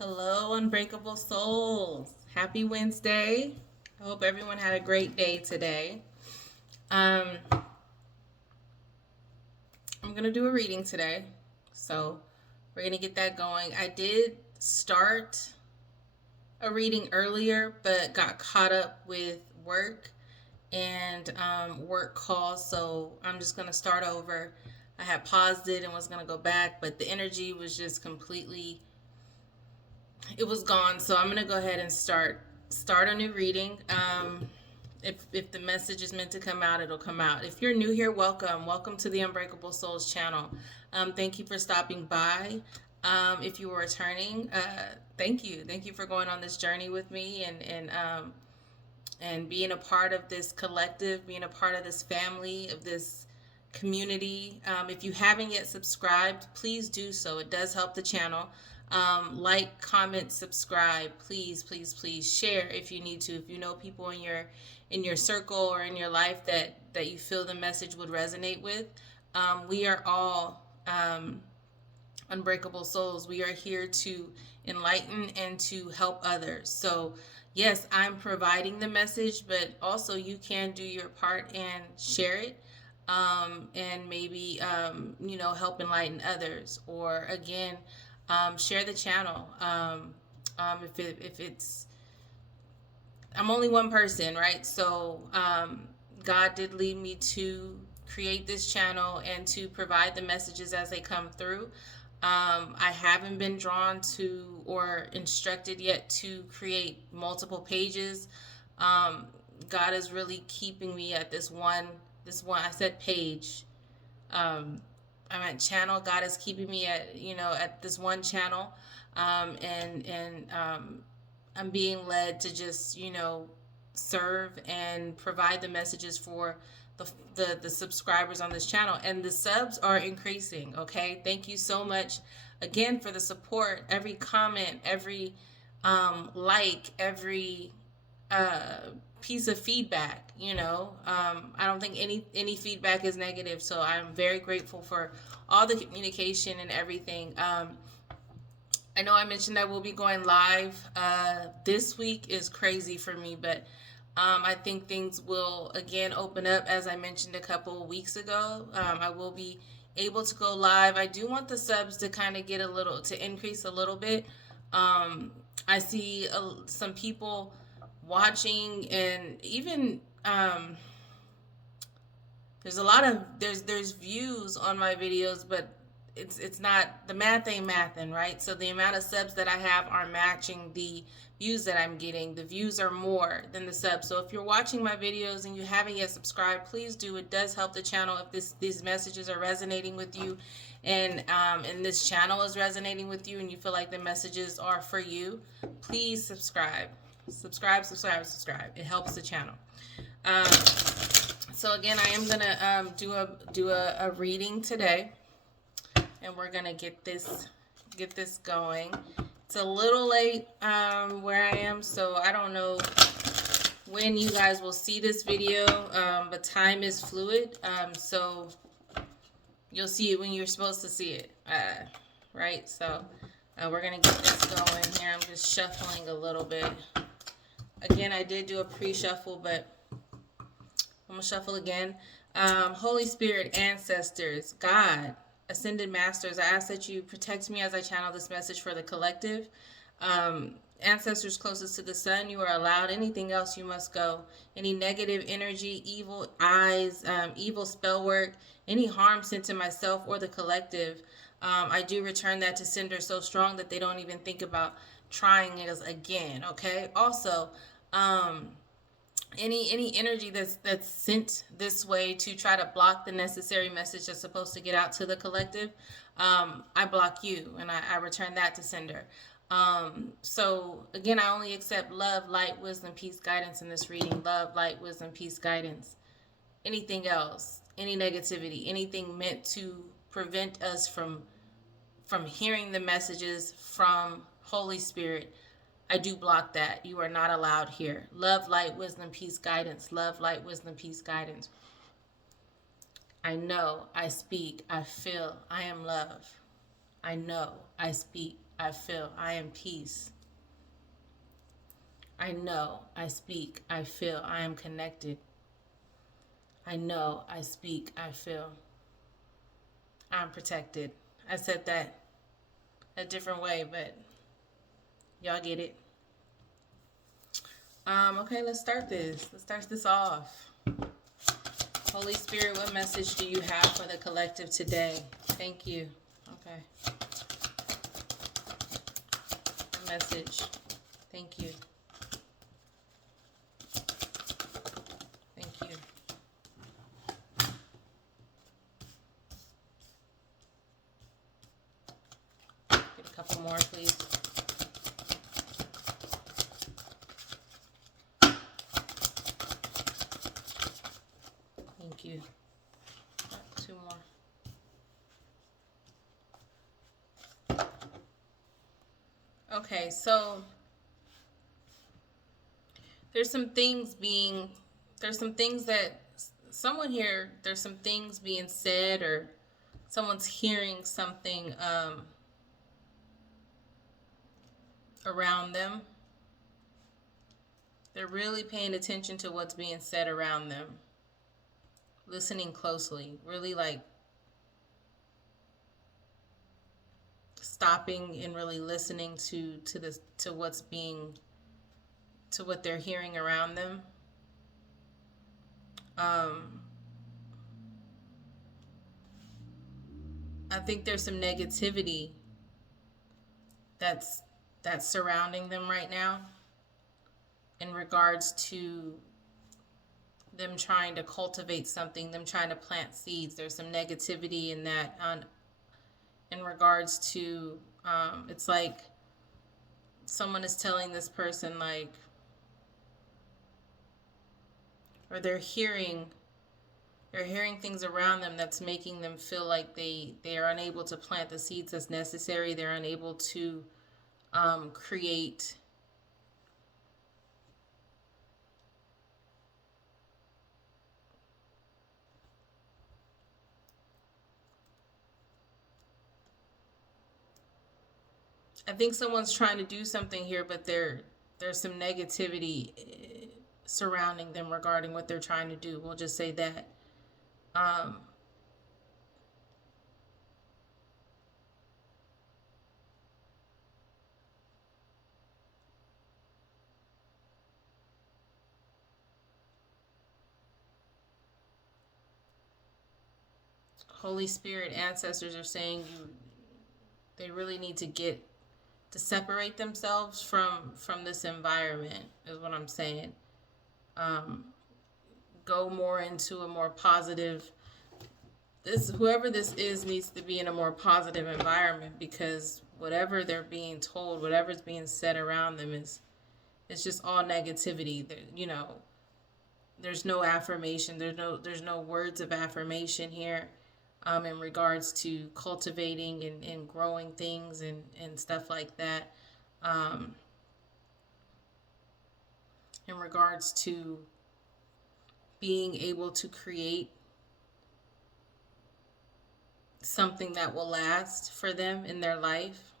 Hello, Unbreakable Souls. Happy Wednesday. I hope everyone had a great day today. Um, I'm going to do a reading today. So we're going to get that going. I did start a reading earlier, but got caught up with work and work calls. So I'm just going to start over. I had paused it and was going to go back, but the energy was just completely it was gone. So I'm gonna go ahead and start a new reading. If the message is meant to come out, it'll come out. If you're new here, welcome to the Unbreakable Souls channel. Thank you for stopping by. If you were returning, thank you for going on this journey with me and being a part of this collective, being a part of this family, of this community. If you haven't yet subscribed, please do so. It does help the channel. Like, comment, subscribe. Please share if you need to. If you know people in your circle or in your life that you feel the message would resonate with, we are all unbreakable souls. We are here to enlighten and to help others. So yes, I'm providing the message, but also you can do your part and share it, and maybe help enlighten others, or again, share the channel. If it's I'm only one person, right? So God did lead me to create this channel and to provide the messages as they come through. I haven't been drawn to or instructed yet to create multiple pages. God is really keeping me at this one. I said page. Um, I'm at channel. God is keeping me at this one channel, and I'm being led to just serve and provide the messages for the subscribers on this channel, and the subs are increasing. Okay, thank you so much again for the support. Every comment, every like, every uh, piece of feedback. I don't think any feedback is negative, so I'm very grateful for all the communication and everything. I know I mentioned I will be going live. This week is crazy for me, but I think things will again open up. As I mentioned a couple of weeks ago, I will be able to go live. I do want the subs to kind of to increase a little bit. I see some people watching, and even there's views on my videos, but it's not, the math ain't mathin', right? So the amount of subs that I have are matching the views that I'm getting. The views are more than the subs. So if you're watching my videos and you haven't yet subscribed, please do. It does help the channel if these messages are resonating with you, and this channel is resonating with you, and you feel like the messages are for you. Please subscribe. Subscribe. It helps the channel. So again, I am gonna do a reading today, and we're gonna get this going. It's a little late where I am, so I don't know when you guys will see this video, but time is fluid, so you'll see it when you're supposed to see it, right? So we're gonna get this going here. I'm just shuffling a little bit. Again, I did do a pre-shuffle, but I'm going to shuffle again. Holy Spirit, ancestors, God, ascended masters, I ask that you protect me as I channel this message for the collective. Ancestors closest to the sun, you are allowed. Anything else, you must go. Any negative energy, evil eyes, evil spell work, any harm sent to myself or the collective, I do return that to sender so strong that they don't even think about trying it again, okay? Also, any energy that's sent this way to try to block the necessary message that's supposed to get out to the collective, I block you, and I return that to sender. So again, I only accept love, light, wisdom, peace, guidance in this reading. Love, light, wisdom, peace, guidance. Anything else, any negativity, anything meant to prevent us from hearing the messages from Holy Spirit, I do block that. You are not allowed here. Love, light, wisdom, peace, guidance. Love, light, wisdom, peace, guidance. I know, I speak, I feel, I am love. I know, I speak, I feel. I am peace. I know, I speak, I feel. I am connected. I know, I speak, I feel. I'm protected. I said that a different way, but y'all get it. Okay, let's start this. Let's start this off. Holy Spirit, what message do you have for the collective today? Thank you. Okay. A message. Thank you. Thank you. Get a couple more, please. Thank you. Two more. Okay, so there's some things that someone here, there's some things being said, or someone's hearing something around them. They're really paying attention to what's being said around them, listening closely, really like stopping and really listening to what's being, to what they're hearing around them. I think there's some negativity that's surrounding them right now in regards to them trying to cultivate something, them trying to plant seeds. There's some negativity in that in regards to it's like someone is telling this person, like, or they're hearing things around them that's making them feel like they are unable to plant the seeds that's necessary. They're unable to create I think someone's trying to do something here, but there's some negativity surrounding them regarding what they're trying to do. We'll just say that. Holy Spirit, ancestors are saying they really need to separate themselves from this environment, is what I'm saying. Go more into a more positive, whoever this is needs to be in a more positive environment, because whatever they're being told, whatever's being said around them it's just all negativity. There's no affirmation. There's no words of affirmation here. In regards to cultivating and growing things and stuff like that. In regards to being able to create something that will last for them in their life.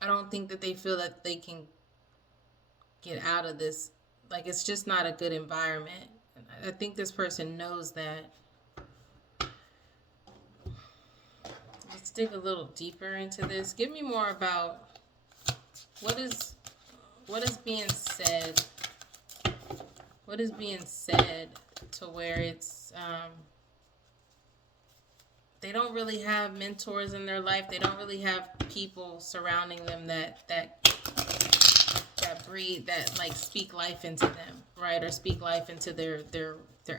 I don't think that they feel that they can get out of this. Like, it's just not a good environment. I think this person knows that. Let's dig a little deeper into this. Give me more about what is being said. What is being said to where it's they don't really have mentors in their life. They don't really have people surrounding them that breathe, that like speak life into them, right? Or speak life into their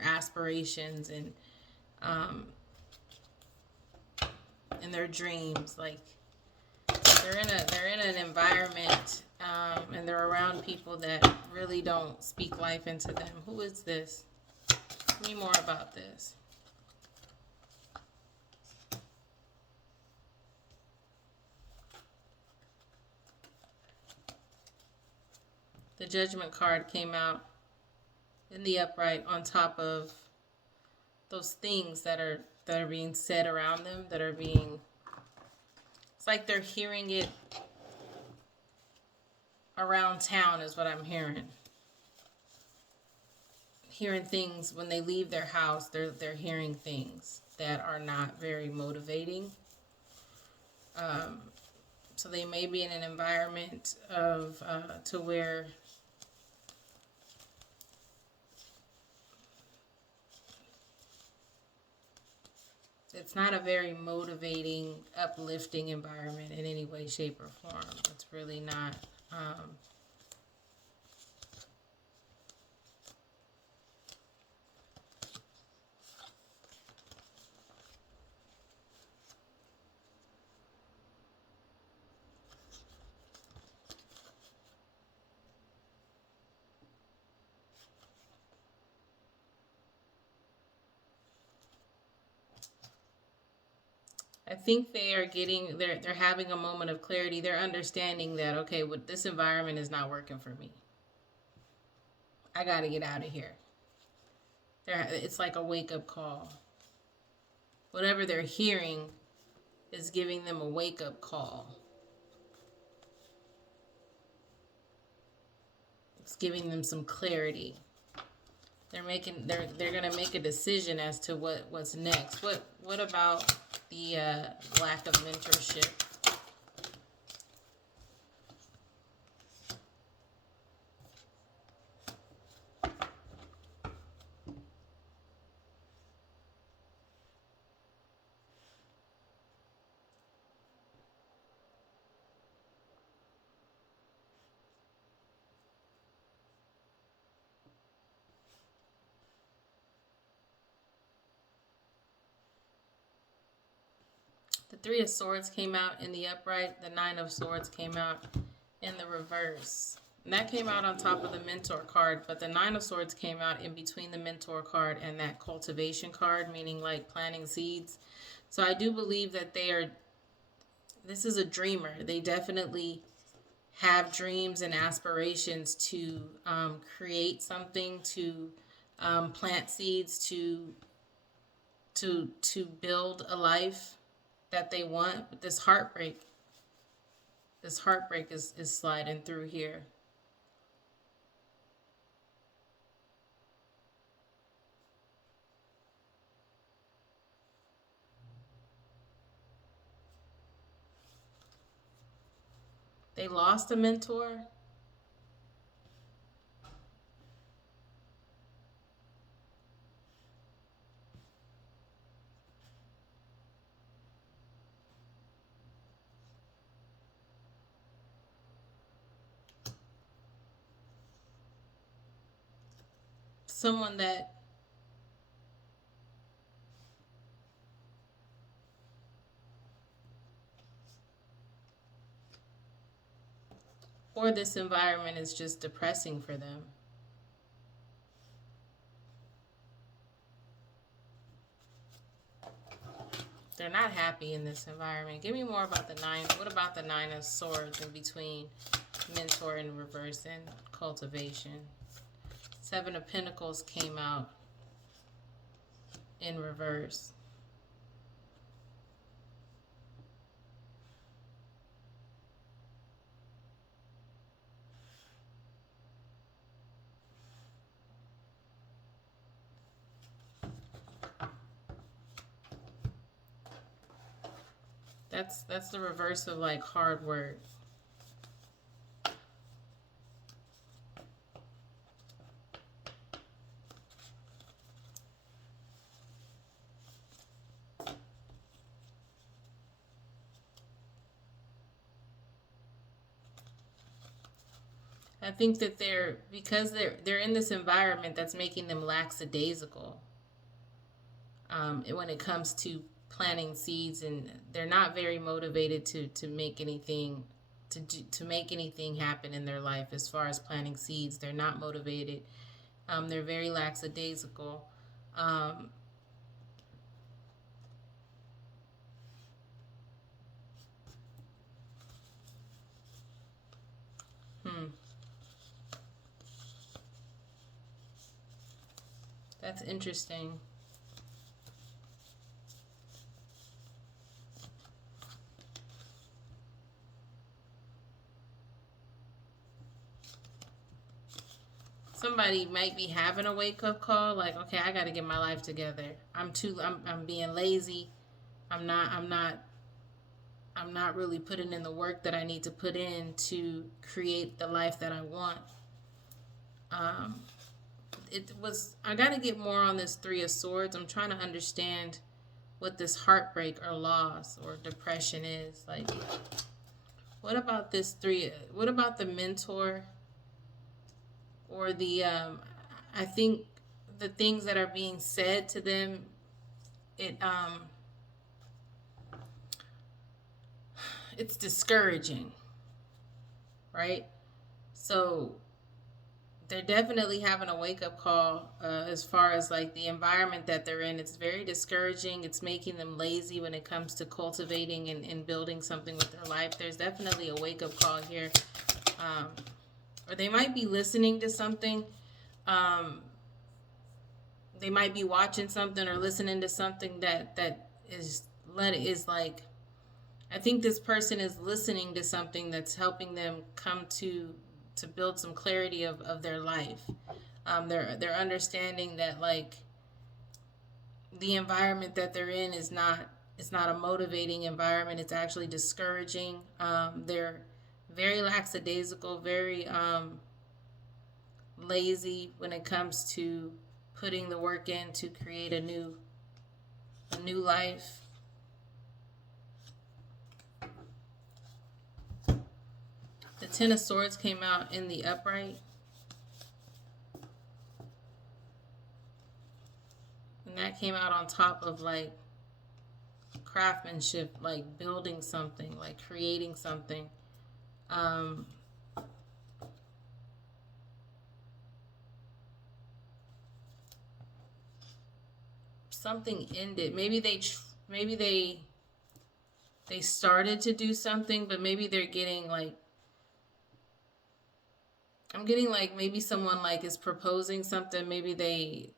aspirations and their dreams. Like, they're in an environment and they're around people that really don't speak life into them. Who is this? Tell me more about this. The Judgment card came out in the upright on top of those things that are being said around them, that are being, it's like they're hearing it around town is what I'm hearing. Hearing things when they leave their house, they're hearing things that are not very motivating. So they may be in an environment of to where it's not a very motivating, uplifting environment in any way, shape, or form. It's really not. I think they are getting, they're having a moment of clarity. They're understanding that, okay, what this environment is not working for me. I got to get out of here. It's like a wake-up call. Whatever they're hearing is giving them a wake-up call. It's giving them some clarity. They're gonna make a decision as to what's next. What about the lack of mentorship? The Three of Swords came out in the upright. The Nine of Swords came out in the reverse. And that came out on top of the Mentor card. But the Nine of Swords came out in between the Mentor card and that Cultivation card, meaning like planting seeds. So I do believe that this is a dreamer. They definitely have dreams and aspirations to create something, to plant seeds, to build a life that they want. But this heartbreak is sliding through here. They lost a mentor. Someone that or this environment is just depressing for them. They're not happy in this environment. Give me more about the Nine. What about the Nine of Swords in between Mentor in reverse and Cultivation? Seven of Pentacles came out in reverse. That's the reverse of like hard work. I think that because they're in this environment that's making them lackadaisical. When it comes to planting seeds, and they're not very motivated to make anything to make anything happen in their life as far as planting seeds. They're not motivated. They're very lackadaisical. That's interesting. Somebody might be having a wake up call, like, okay, I got to get my life together. I'm being lazy. I'm not, I'm not, I'm not really putting in the work that I need to put in to create the life that I want. Um, I got to get more on this Three of Swords. I'm trying to understand what this heartbreak or loss or depression is. Like, what about this what about the mentor or I think the things that are being said to them, it's discouraging, right? So they're definitely having a wake-up call as far as like the environment that they're in. It's very discouraging. It's making them lazy when it comes to cultivating and building something with their life. There's definitely a wake-up call here. Or they might be listening to something. They might be watching something or listening to something that is like, I think this person is listening to something that's helping them come to build some clarity of their life. They're understanding that like the environment that they're in is not, it's not a motivating environment. It's actually discouraging. They're very lackadaisical, very lazy when it comes to putting the work in to create a new life. The Ten of Swords came out in the upright. And that came out on top of like craftsmanship, like building something, like creating something. Something ended. Maybe they started to do something, but maybe they're getting like, I'm getting like maybe someone like is proposing something. Maybe they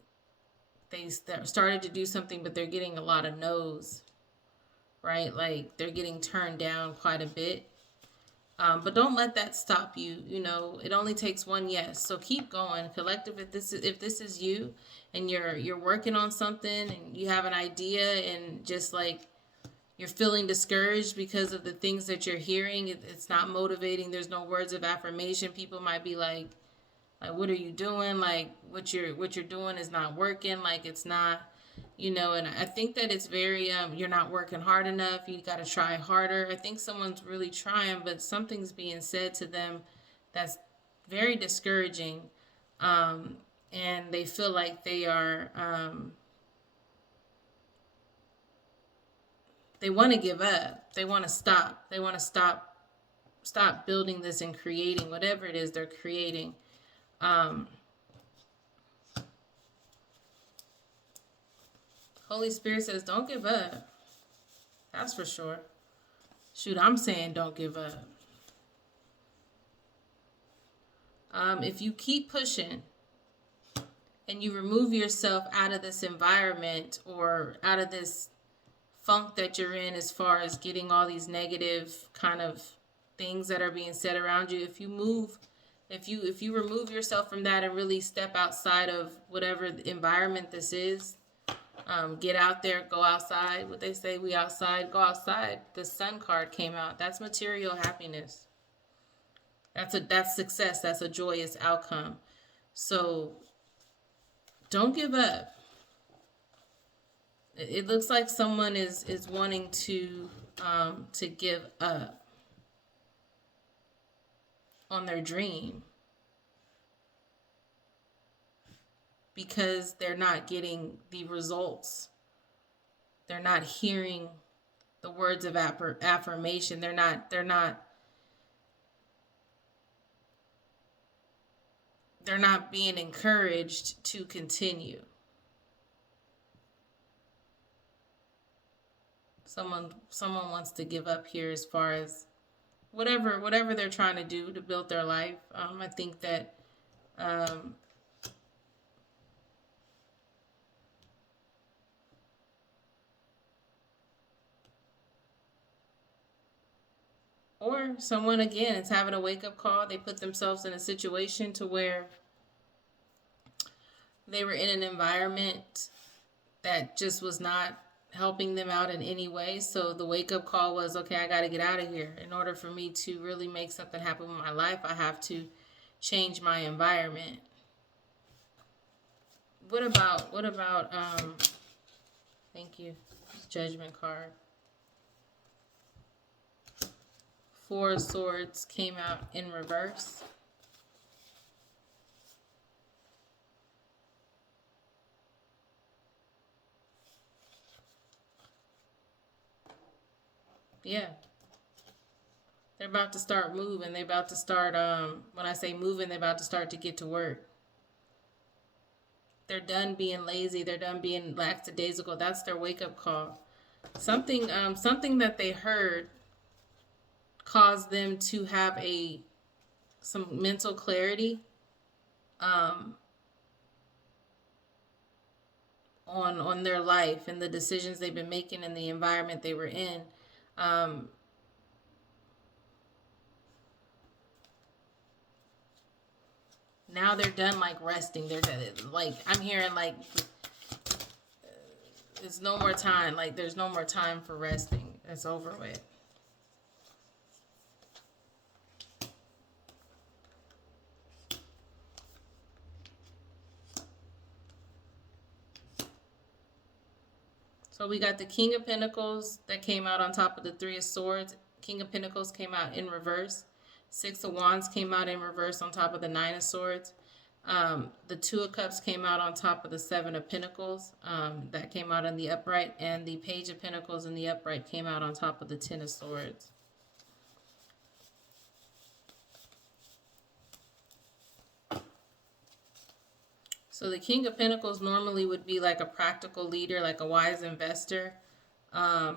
started to do something, but they're getting a lot of no's, right? Like they're getting turned down quite a bit. But don't let that stop you. You know, it only takes one yes. So keep going. Collective, if this is you and you're working on something and you have an idea and just like you're feeling discouraged because of the things that you're hearing, it's not motivating. There's no words of affirmation. People might be like, what are you doing? Like what you're doing is not working. Like it's not, you know. And I think that it's very you're not working hard enough. You got to try harder. I think someone's really trying, but something's being said to them that's very discouraging, and they feel like they are they want to give up. They want to stop. They want to stop building this and creating whatever it is they're creating. Holy Spirit says, don't give up. That's for sure. Shoot, I'm saying don't give up. If you keep pushing and you remove yourself out of this environment or out of this funk that you're in as far as getting all these negative kind of things that are being said around you, if you remove yourself from that and really step outside of whatever environment this is, get out there, go outside. What they say, we outside, go outside. The Sun card came out. That's material happiness. That's success. That's a joyous outcome. So don't give up. It looks like someone is wanting to give up on their dream because they're not getting the results. They're not hearing the words of affirmation. They're not being encouraged to continue. Someone wants to give up here as far as whatever they're trying to do to build their life. I think that Or someone, again, is having a wake-up call. They put themselves in a situation to where they were in an environment that just was not helping them out in any way. So the wake-up call was, okay, I got to get out of here. In order for me to really make something happen in my life, I have to change my environment. What about thank you, Judgment card. Four of Swords came out in reverse. Yeah. They're about to start moving. They're about to start, when I say moving, they're about to start to get to work. They're done being lazy. They're done being lackadaisical. That's their wake-up call. Something that they heard caused them to have some mental clarity on their life and the decisions they've been making and the environment they were in. Now they're done resting. They're done, I'm hearing there's no more time. There's no more time for resting. It's over with. So we got the King of Pentacles that came out on top of the Three of Swords. King of Pentacles came out in reverse. Six of Wands came out in reverse on top of the Nine of Swords. The Two of Cups came out on top of the Seven of Pentacles. That came out in the upright. And the Page of Pentacles in the upright came out on top of the Ten of Swords. So the King of Pentacles normally would be like a practical leader, like a wise investor. I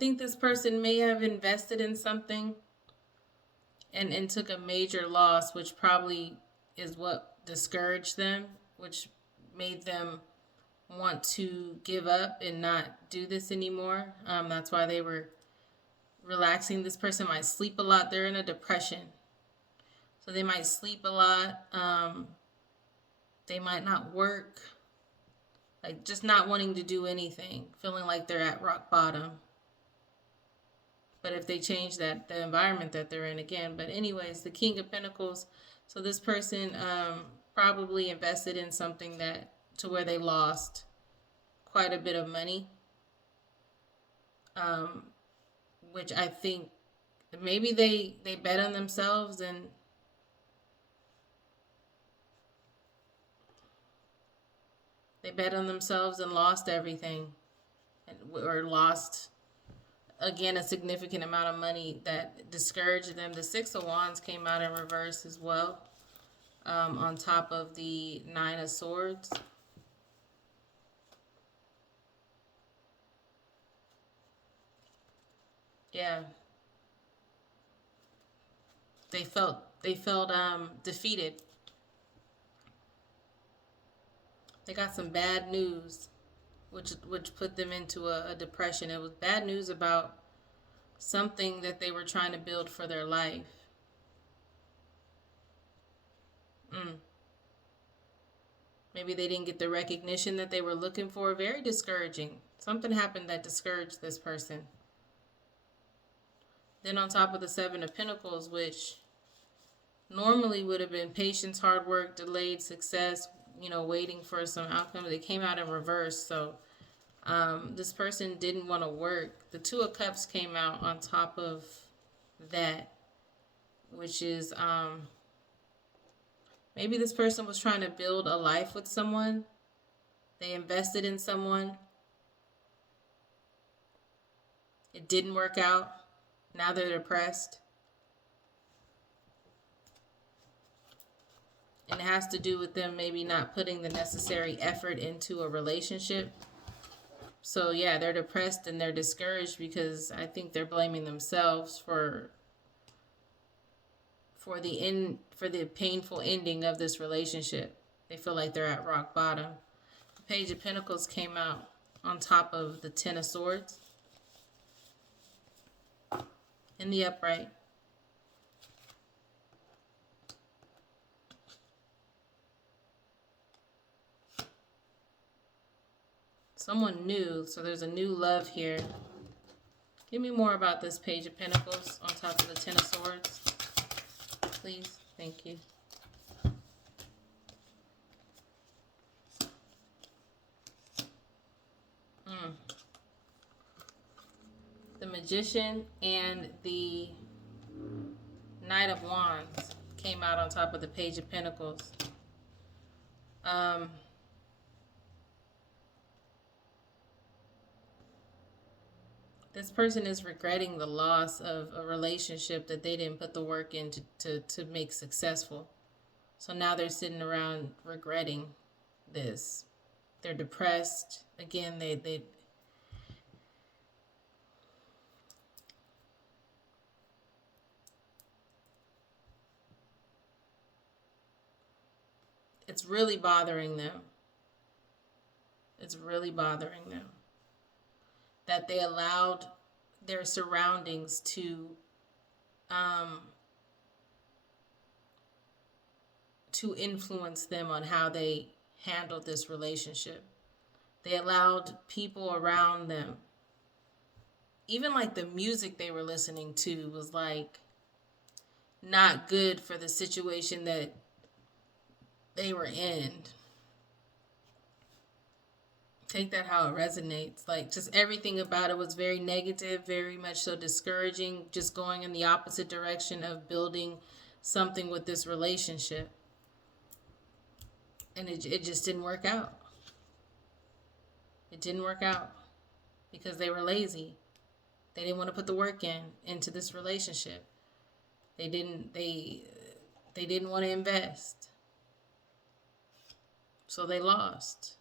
think this person may have invested in something and took a major loss, which probably is what discouraged them, which made them want to give up and not do this anymore. That's why they were relaxing. This person might sleep a lot. They're in a depression. So they might sleep a lot. They might not work. Just not wanting to do anything. Feeling like they're at rock bottom. But if they change the environment that they're in again. But anyways, the King of Pentacles. So this person probably invested in something to where they lost quite a bit of money. Which I think maybe they bet on themselves and lost everything, or lost again a significant amount of money that discouraged them. The Six of Wands came out in reverse as well, on top of the Nine of Swords. Yeah. They felt defeated. They got some bad news, which put them into a depression. It was bad news about something that they were trying to build for their life. Maybe they didn't get the recognition that they were looking for. Very discouraging. Something happened that discouraged this person. Then on top of the Seven of Pentacles, which normally would have been patience, hard work, delayed success, waiting for some outcome. They came out in reverse. So this person didn't want to work. The Two of Cups came out on top of that, which is maybe this person was trying to build a life with someone. They invested in someone. It didn't work out. Now they're depressed. And it has to do with them maybe not putting the necessary effort into a relationship. So yeah, they're depressed and they're discouraged because I think they're blaming themselves for the painful ending of this relationship. They feel like they're at rock bottom. The Page of Pentacles came out on top of the Ten of Swords in the upright. Someone new, so there's a new love here. Give me more about this Page of Pentacles on top of the Ten of Swords, please. Thank you. The Magician and the Knight of Wands came out on top of the Page of Pentacles. This person is regretting the loss of a relationship that they didn't put the work in to make successful. So now they're sitting around regretting this. They're depressed. Again, they it's really bothering them. It's really bothering them that they allowed their surroundings to influence them on how they handled this relationship. They allowed people around them, even like the music they were listening to was like not good for the situation that they were in. Take that how it resonates. Like, just everything about it was very negative, very much so discouraging, just going in the opposite direction of building something with this relationship. And it just didn't work out. It didn't work out because they were lazy. They didn't want to put the work into this relationship. They didn't want to invest. So they lost.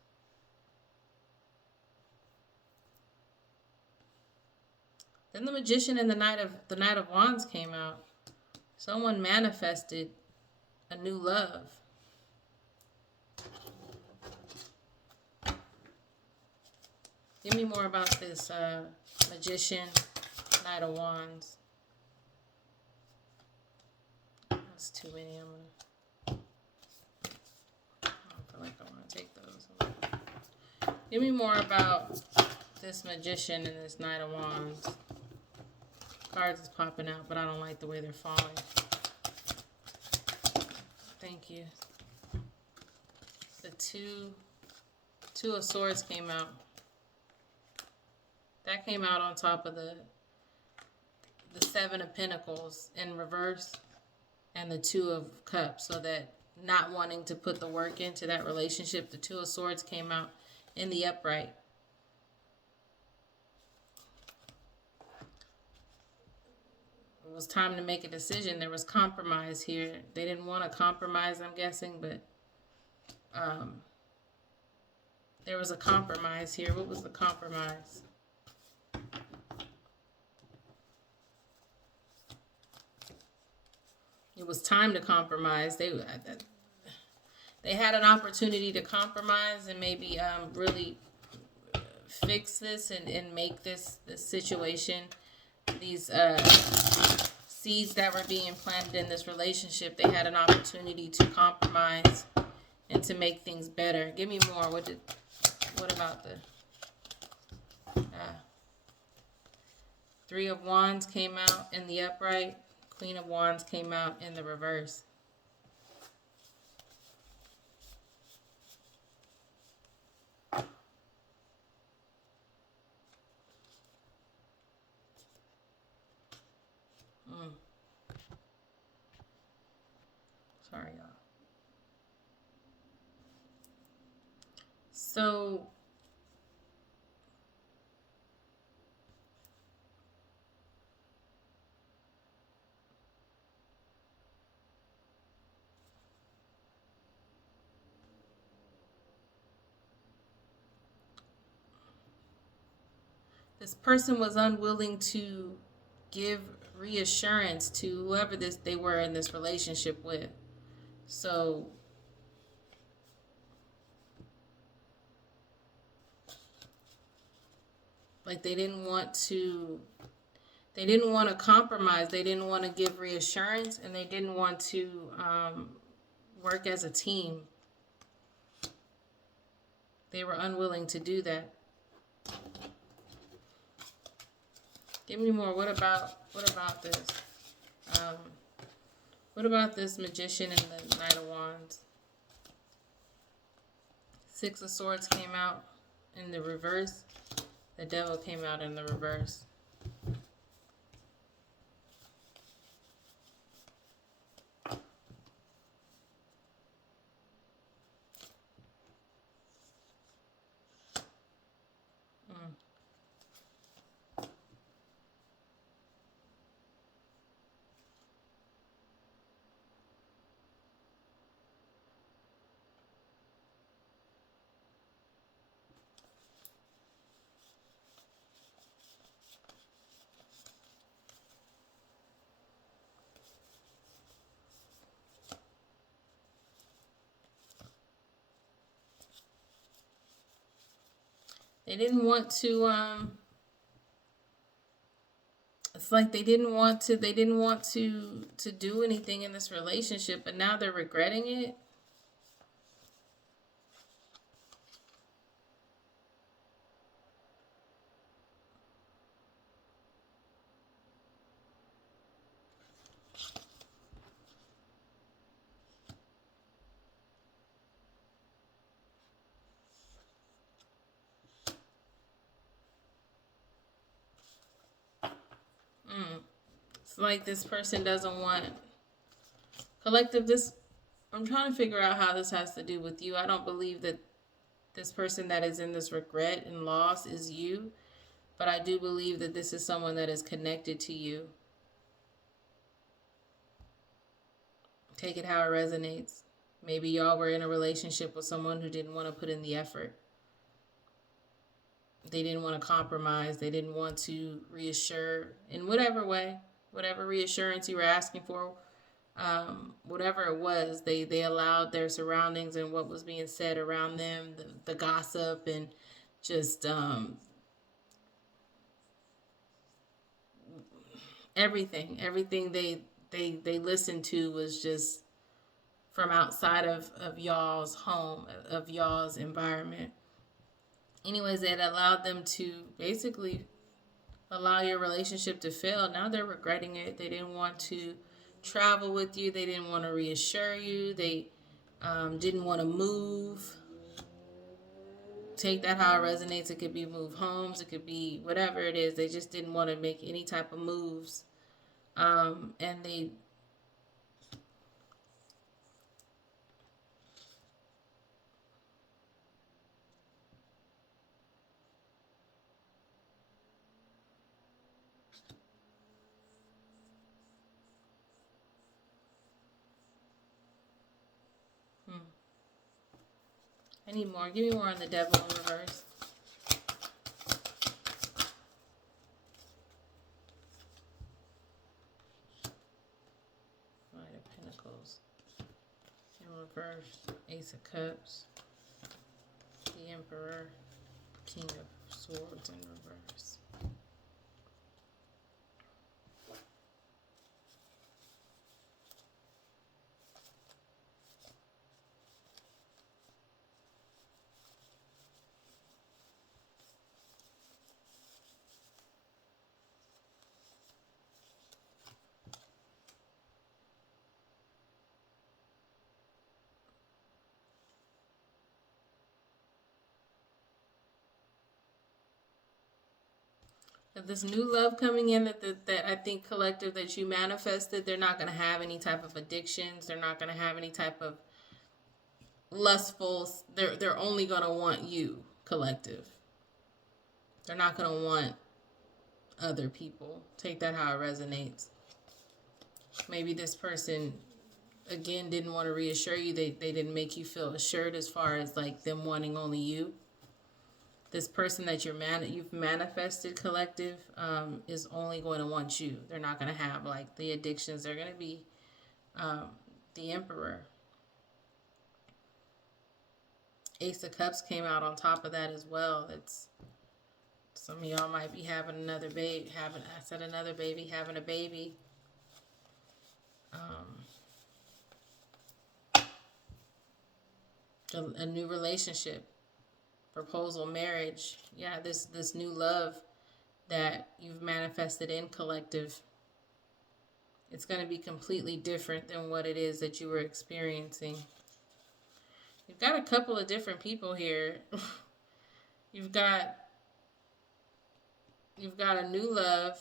Then the Magician and the Knight of Wands came out. Someone manifested a new love. Give me more about this Magician, Knight of Wands. That's too many. I don't feel like I want to take those. Give me more about this Magician and this Knight of Wands. Cards is popping out, but I don't like the way they're falling. Thank you. The Two of Swords came out. That came out on top of the Seven of Pentacles in reverse and the Two of Cups. So that not wanting to put the work into that relationship, the Two of Swords came out in the upright. It was time to make a decision. There was compromise here. They didn't want to compromise, I'm guessing, but there was a compromise here. What was the compromise? It was time to compromise. They had an opportunity to compromise and maybe really fix this and make this situation, these seeds that were being planted in this relationship, they had an opportunity to compromise and to make things better. Give me more. What about the Three of Wands came out in the upright. Queen of Wands came out in the reverse. Sorry, y'all. So this person was unwilling to give reassurance to whoever they were in this relationship with. So Like they didn't want to compromise. They didn't want to give reassurance, and they didn't want to work as a team. They were unwilling to do that. Give me more. What about this? Um, what about this Magician and the Knight of Wands? Six of Swords came out in the reverse. The Devil came out in the reverse. They didn't want to it's like they didn't want to do anything in this relationship, but now they're regretting it. It's like this person doesn't want collective. This I'm trying to figure out how this has to do with you. I don't believe that this person that is in this regret and loss is you, but I do believe that this is someone that is connected to you. Take it how it resonates. Maybe y'all were in a relationship with someone who didn't want to put in the effort. They didn't want to compromise. They didn't want to reassure in whatever way, whatever reassurance you were asking for, whatever it was. They allowed their surroundings and what was being said around them, the gossip, and just everything they listened to was just from outside of y'all's home, of y'all's environment. Anyways, it allowed them to basically allow your relationship to fail. Now they're regretting it. They didn't want to travel with you. They didn't want to reassure you. They didn't want to move. Take that how it resonates. It could be move homes. It could be whatever it is. They just didn't want to make any type of moves. And they... I need more. Give me more on the Devil in reverse. Knight of Pentacles in reverse. Ace of Cups. The Emperor. King of Swords in reverse. This new love coming in that I think collective that you manifested, they're not going to have any type of addictions. They're not going to have any type of lustful. They're only going to want you, collective. They're not going to want other people. Take that how it resonates. Maybe this person, again, didn't want to reassure you. They didn't make you feel assured as far as like them wanting only you. This person that you've manifested, collective, is only going to want you. They're not going to have like the addictions. They're going to be the Emperor. Ace of Cups came out on top of that as well. Some of y'all might be having another baby, having a baby. A new relationship, proposal, marriage. Yeah, this new love that you've manifested in collective. It's going to be completely different than what it is that you were experiencing. You've got a couple of different people here. You've got a new love,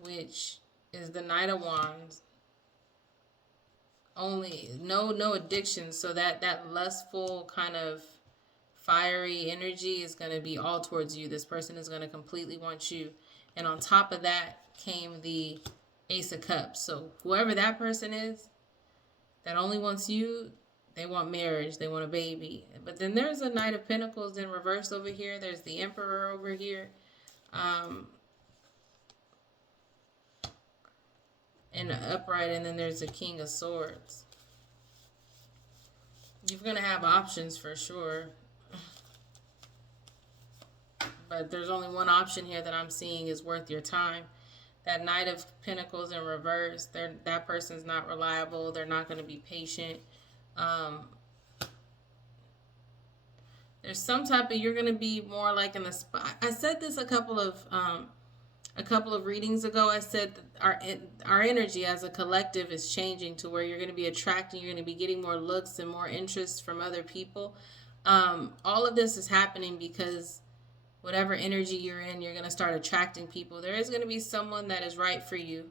which is the Knight of Wands. Only no addiction, so that lustful kind of fiery energy is going to be all towards you. This person is going to completely want you. And on top of that came the Ace of Cups. So whoever that person is that only wants you, they want marriage, they want a baby. But then there's a Knight of Pentacles in reverse over here. There's the Emperor over here. In the upright, and then there's the King of Swords. You're going to have options for sure. But there's only one option here that I'm seeing is worth your time. That Knight of Pentacles in reverse, that person's not reliable. They're not going to be patient. There's some type of, you're going to be more like in the spot. I said this a couple of readings ago. I said that our energy as a collective is changing to where you're going to be attracting, you're going to be getting more looks and more interest from other people. All of this is happening because whatever energy you're in, you're going to start attracting people. There is going to be someone that is right for you.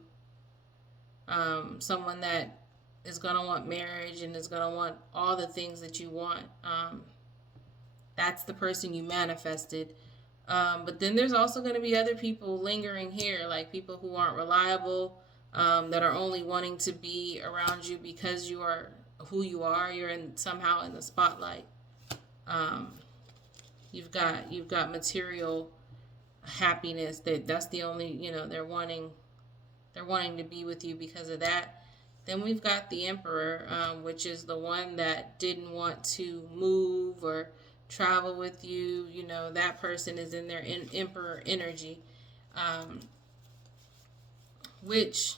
Someone that is going to want marriage and is going to want all the things that you want. That's the person you manifested. But then there's also going to be other people lingering here, like people who aren't reliable, that are only wanting to be around you because you are who you are. You're somehow in the spotlight. You've got material happiness. That's the only, they're wanting to be with you because of that. Then we've got the Emperor, which is the one that didn't want to move or travel with you. That person is in their Emperor energy, which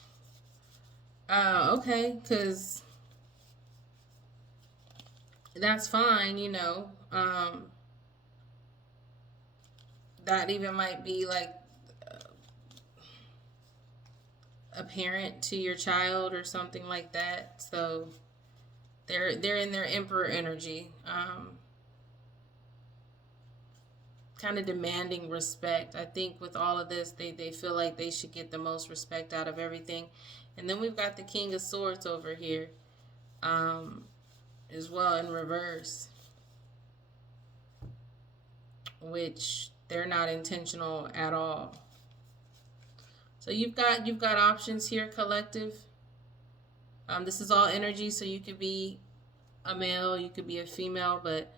okay, because that's fine. That even might be like a parent to your child or something like that. So they're in their Emperor energy, kind of demanding respect. I think with all of this, they feel like they should get the most respect out of everything. And then we've got the King of Swords over here, as well in reverse, which they're not intentional at all. So you've got options here, collective. This is all energy, so you could be a male, you could be a female, but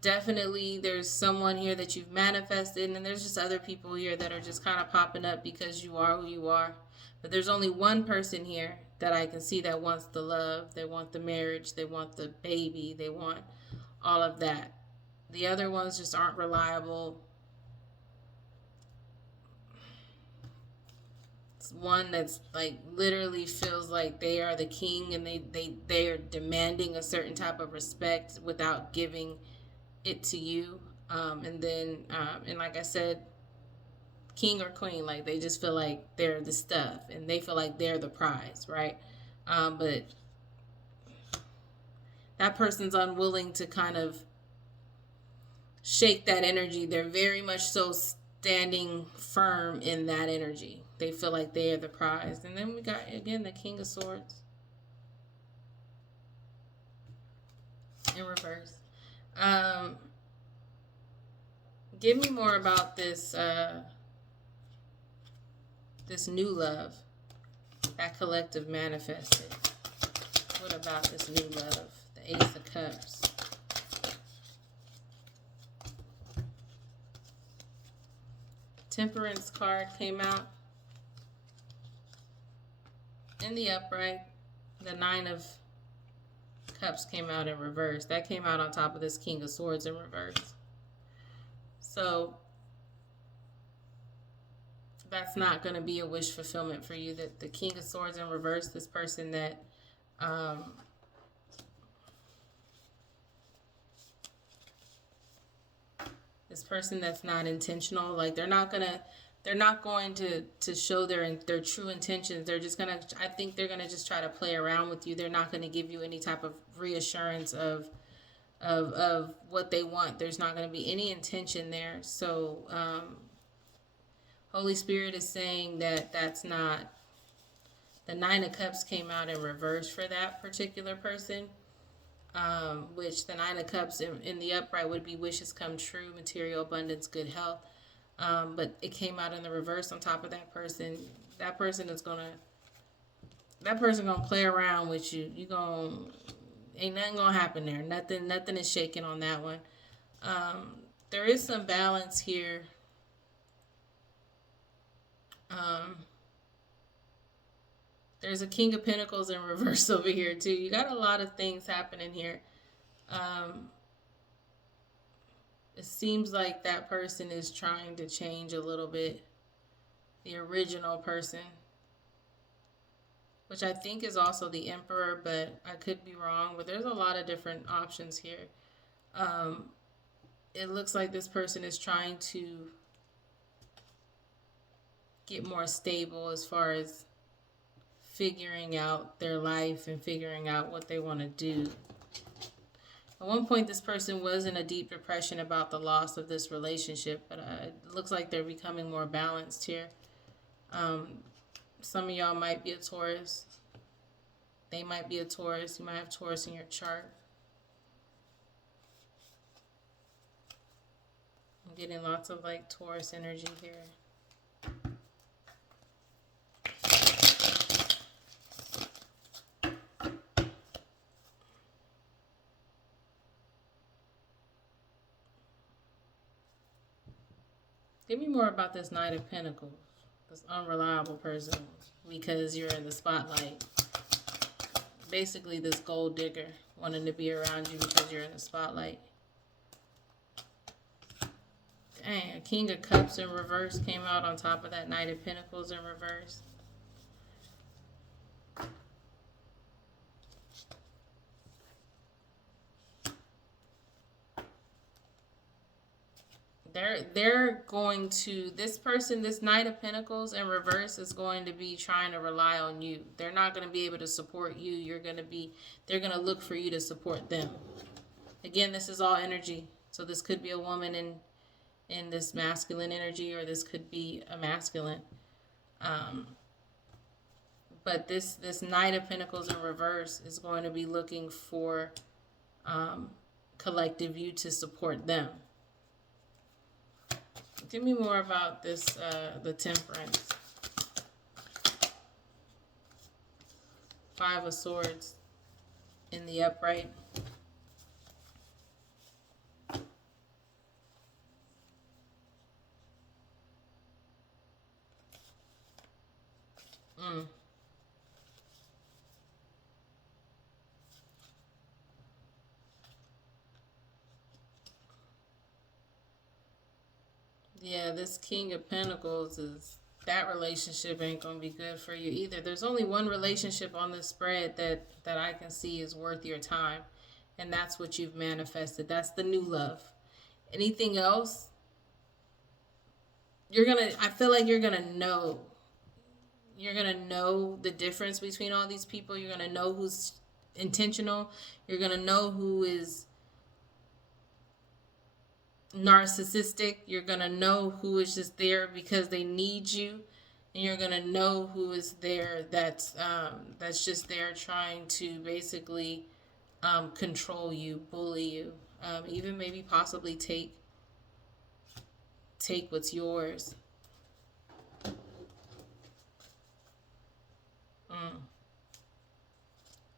definitely there's someone here that you've manifested, and there's just other people here that are just kind of popping up because you are who you are. But there's only one person here that I can see that wants the love, they want the marriage, they want the baby, they want all of that. The other ones just aren't reliable. It's one that's like literally feels like they are the king, and they're demanding a certain type of respect without giving it to you. And then and like I said, king or queen, like they just feel like they're the stuff and they feel like they're the prize, right? But that person's unwilling to kind of shake that energy. They're very much so standing firm in that energy. They feel like they are the prize. And then we got, again, the King of Swords in reverse. Give me more about this this new love that collective manifested. What about this new love? The Ace of Cups. Temperance card came out in the upright. The Nine of Cups came out in reverse. That came out on top of this King of Swords in reverse. So that's not going to be a wish fulfillment for you. That the King of Swords in reverse, this person that this person that's not intentional, like they're not going to show their true intentions. They're just gonna, I think they're gonna just try to play around with you. They're not gonna give you any type of reassurance of what they want. There's not gonna be any intention there. So Holy Spirit is saying that that's not, the Nine of Cups came out in reverse for that particular person. Which the Nine of Cups in the upright would be wishes come true, material abundance, good health. But it came out in the reverse on top of that person. That person gonna play around with you. Ain't nothing gonna happen there. Nothing is shaking on that one. There is some balance here. There's a King of Pentacles in reverse over here too. You got a lot of things happening here. It seems like that person is trying to change a little bit. The original person. Which I think is also the Emperor, but I could be wrong. But there's a lot of different options here. It looks like this person is trying to get more stable as far as figuring out their life and figuring out what they want to do. At one point, this person was in a deep depression about the loss of this relationship, but it looks like they're becoming more balanced here. Some of y'all might be a Taurus. They might be a Taurus. You might have Taurus in your chart. I'm getting lots of like Taurus energy here. Give me more about this Knight of Pentacles, this unreliable person, because you're in the spotlight. Basically, this gold digger wanting to be around you because you're in the spotlight. Dang, a King of Cups in reverse came out on top of that Knight of Pentacles in reverse. They're going to, this person, this Knight of Pentacles in reverse is going to be trying to rely on you. They're not going to be able to support you. They're going to look for you to support them. Again, this is all energy. So this could be a woman in this masculine energy, or this could be a masculine. But this Knight of Pentacles in reverse is going to be looking for collective you to support them. Give me more about this, the Temperance. Five of Swords in the upright. Yeah, this King of Pentacles is, that relationship ain't going to be good for you either. There's only one relationship on this spread that I can see is worth your time. And that's what you've manifested. That's the new love. Anything else, I feel like you're going to know. You're going to know the difference between all these people. You're going to know who's intentional. You're going to know who is narcissistic. You're gonna know who is just there because they need you, and you're gonna know who is there that's just there trying to basically control you, bully you, even maybe possibly take what's yours.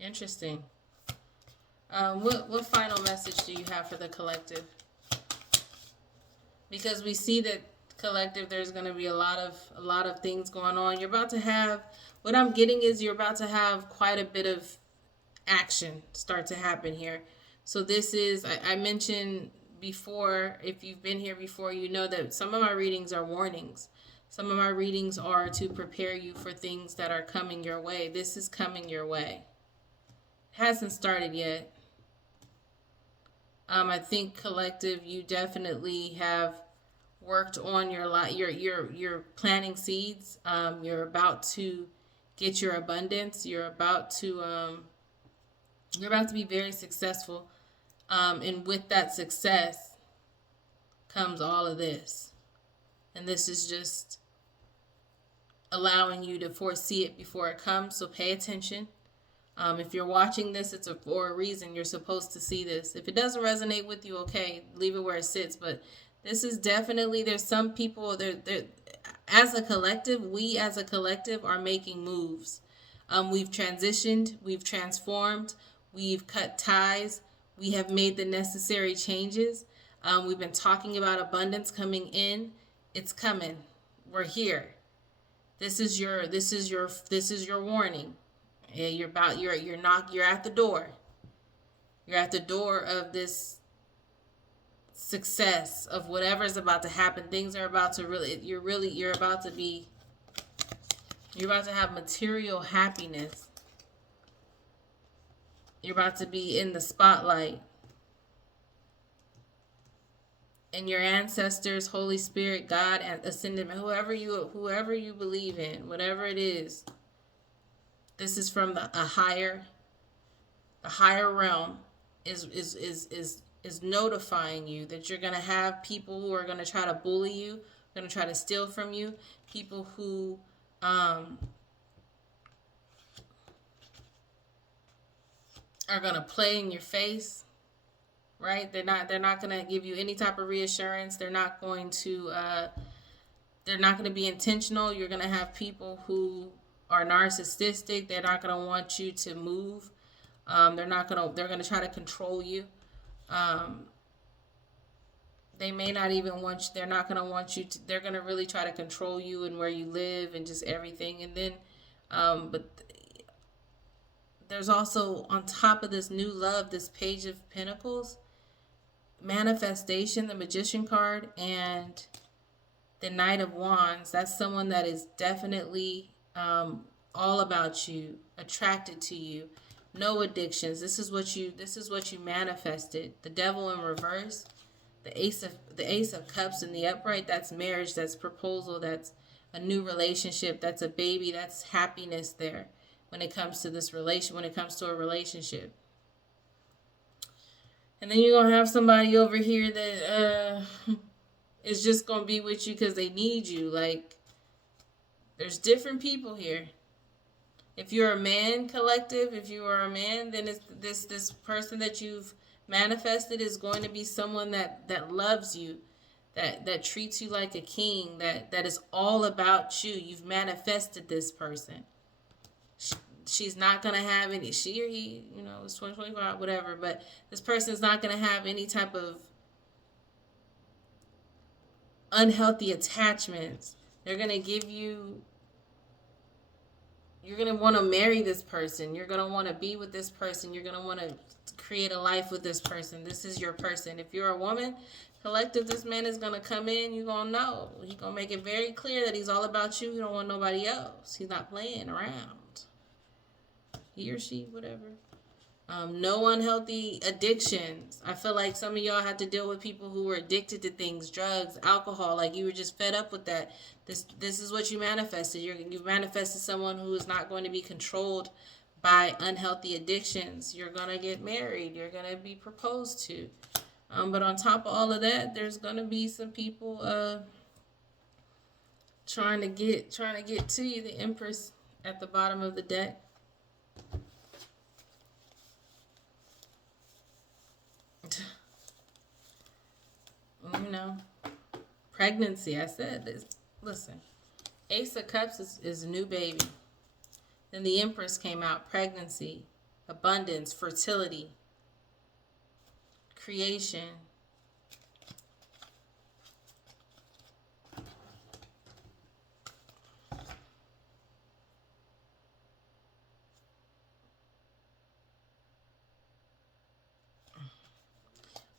Interesting. What final message do you have for the collective? Because we see that collective, there's going to be a lot of things going on. You're about to have, what I'm getting is you're about to have quite a bit of action start to happen here. So this is, I mentioned before, if you've been here before, you know that some of my readings are warnings. Some of my readings are to prepare you for things that are coming your way. This is coming your way. It hasn't started yet. I think collective, you definitely have worked on your life. You're planting seeds. You're about to get your abundance. You're about to be very successful. And with that success comes all of this. And this is just allowing you to foresee it before it comes. So pay attention. If you're watching this, it's for a reason. You're supposed to see this. If it doesn't resonate with you, okay, leave it where it sits. But this is definitely, there's some people, as a collective, we as a collective are making moves. We've transitioned, we've transformed, we've cut ties, we have made the necessary changes. We've been talking about abundance coming in. It's coming. We're here. This is your warning. Yeah, you're at the door. You're at the door of this success of whatever is about to happen. Things are about to you're about to have material happiness. You're about to be in the spotlight. And your ancestors, Holy Spirit, God, and Ascended, whoever you believe in, whatever it is, this is from a higher realm is notifying you that you're gonna have people who are gonna try to bully you, gonna try to steal from you, people who are gonna play in your face, right? They're not gonna give you any type of reassurance. They're not going to be intentional. You're gonna have people who are narcissistic. They're not gonna want you to move. They're gonna try to control you. They may not even want you. They're not gonna want you to. They're gonna really try to control you and where you live and just everything. And then, but there's also, on top of this new love, this Page of Pentacles, manifestation, the Magician card, and the Knight of Wands. That's someone that is definitely all about you, attracted to you. No addictions. This is what you manifested. The Devil in reverse, the Ace of Cups in the upright. That's marriage. That's proposal. That's a new relationship. That's a baby. That's happiness there. When it comes to a relationship. And then you're going to have somebody over here that is just going to be with you because they need you. Like, there's different people here. If you're a man, collective, if you are a man, then it's this person that you've manifested is going to be someone that loves you, that treats you like a king, that is all about you. You've manifested this person. She's not going to have any, she or he, it's 2025, whatever, but this person is not going to have any type of unhealthy attachments. They're going to give you, you're going to want to marry this person. You're going to want to be with this person. You're going to want to create a life with this person. This is your person. If you're a woman, collective, this man is going to come in. You're going to know. He's going to make it very clear that he's all about you. You don't want nobody else. He's not playing around. He or she, whatever. No unhealthy addictions. I feel like some of y'all had to deal with people who were addicted to things, drugs, alcohol. Like, you were just fed up with that. This is what you manifested. You've manifested someone who is not going to be controlled by unhealthy addictions. You're going to get married. You're going to be proposed to. But on top of all of that, there's going to be some people trying to get to you. The Empress at the bottom of the deck. Pregnancy. I said this. Listen, Ace of Cups is a new baby. Then the Empress came out. Pregnancy, abundance, fertility, creation.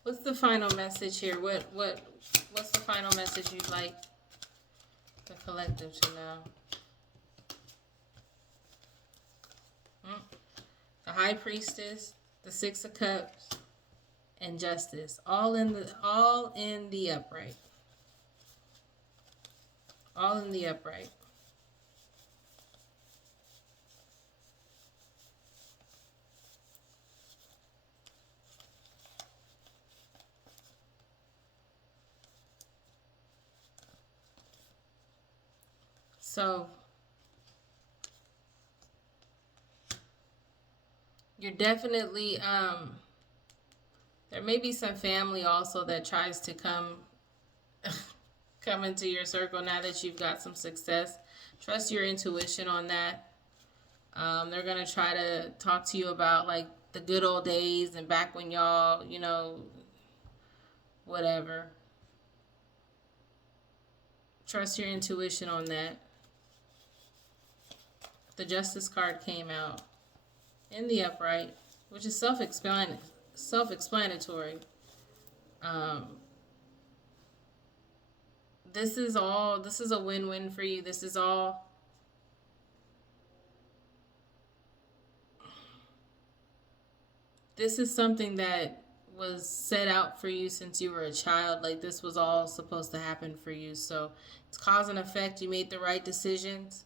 What's the final message here? What's the final message you'd like the collective to know? The High Priestess, the Six of Cups, and Justice. All in the upright. All in the upright. So you're definitely there may be some family also that tries to come into your circle now that you've got some success. Trust your intuition on that. They're gonna try to talk to you about like the good old days and back when y'all, whatever. Trust your intuition on that. The Justice card came out in the upright, which is self-explanatory. This is a win-win for you. This is something that was set out for you since you were a child. Like this was all supposed to happen for you. So it's cause and effect. You made the right decisions.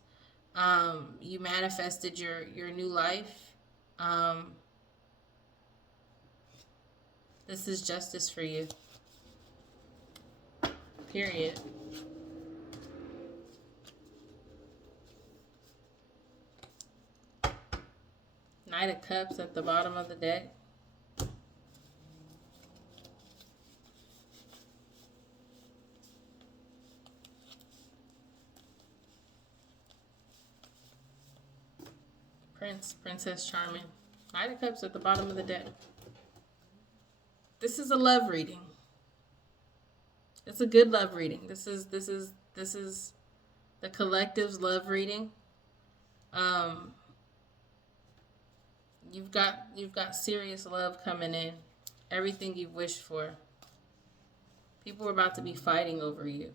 You manifested your new life. This is justice for you. Period. Knight of Cups at the bottom of the deck. Princess Charming. Knight of Cups at the bottom of the deck. This is a love reading. It's a good love reading. This is the collective's love reading. You've got serious love coming in. Everything you've wished for. People are about to be fighting over you.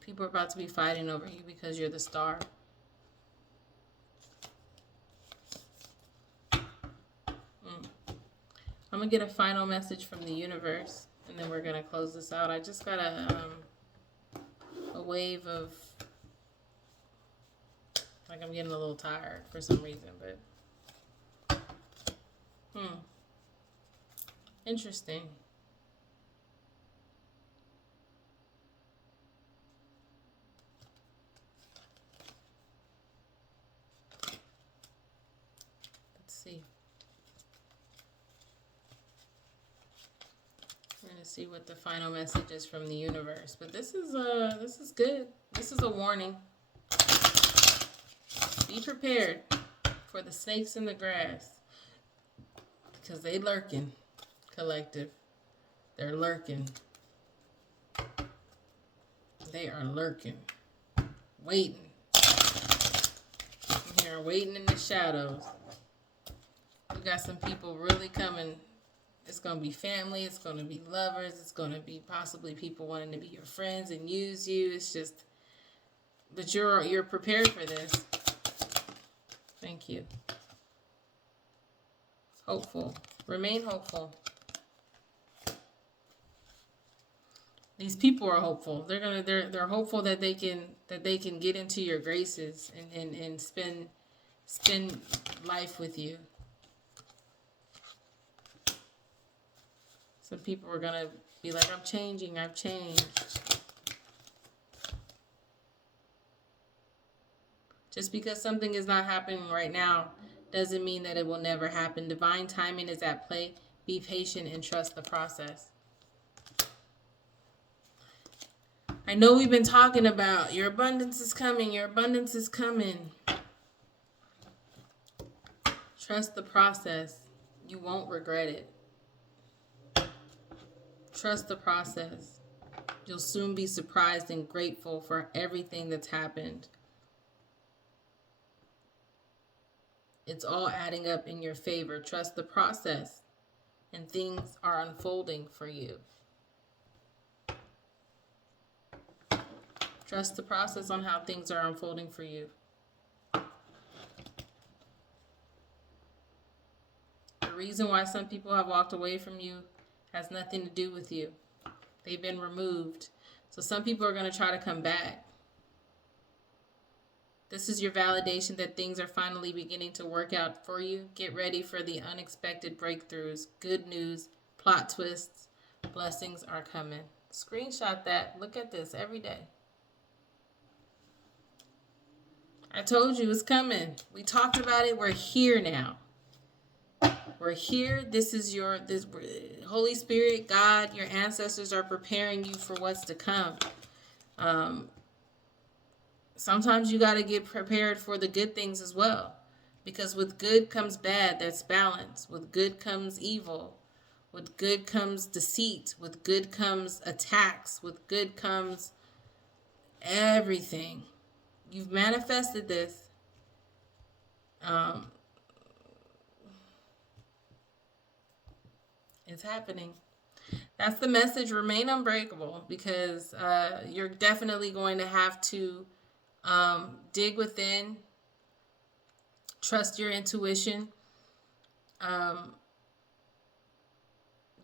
People are about to be fighting over you because you're the star. I'm going to get a final message from the universe, and then we're going to close this out. I just got a wave of, like I'm getting a little tired for some reason, but, interesting. Let's see. We're going to see what the final message is from the universe. But this is good. This is a warning. Be prepared for the snakes in the grass. Because they lurking, collective. They're lurking. They are lurking. Waiting. I'm here waiting in the shadows. We got some people really coming. It's going to be family. It's going to be lovers. It's going to be possibly people wanting to be your friends and use you. It's just, but you're prepared for this. Thank you. Hopeful. Remain hopeful. These people are hopeful. They're hopeful that they can get into your graces and spend life with you. Some people are gonna be like, I've changed. Just because something is not happening right now doesn't mean that it will never happen. Divine timing is at play. Be patient and trust the process. I know we've been talking about your abundance is coming. Your abundance is coming. Trust the process. You won't regret it. Trust the process. You'll soon be surprised and grateful for everything that's happened. It's all adding up in your favor. Trust the process, and things are unfolding for you. Trust the process on how things are unfolding for you. The reason why some people have walked away from you has nothing to do with you. They've been removed. So some people are going to try to come back. This is your validation that things are finally beginning to work out for you. Get ready for the unexpected breakthroughs. Good news, plot twists, blessings are coming. Screenshot that. Look at this every day. I told you it's coming. We talked about it. We're here now. We're here. This Holy Spirit, God, your ancestors are preparing you for what's to come. Sometimes you got to get prepared for the good things as well. Because with good comes bad. That's balance. With good comes evil. With good comes deceit. With good comes attacks. With good comes everything. You've manifested this. It's happening. That's the message. Remain unbreakable, because you're definitely going to have to dig within, trust your intuition.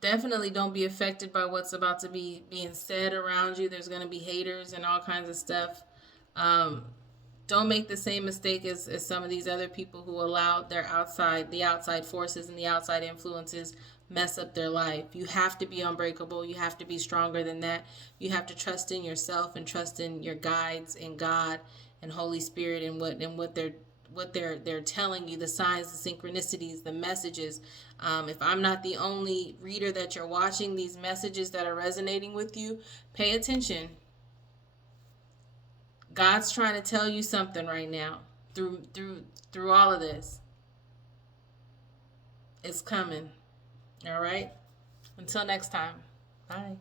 Definitely don't be affected by what's about to be being said around you. There's going to be haters and all kinds of stuff. Don't make the same mistake as some of these other people who allowed the outside forces and the outside influences mess up their life. You have to be unbreakable. You have to be stronger than that. You have to trust in yourself and trust in your guides and God and Holy Spirit and what they're telling you, the signs, the synchronicities, the messages. If I'm not the only reader that you're watching, these messages that are resonating with you, pay attention. God's trying to tell you something right now through all of this. It's coming. All right? Until next time. Bye.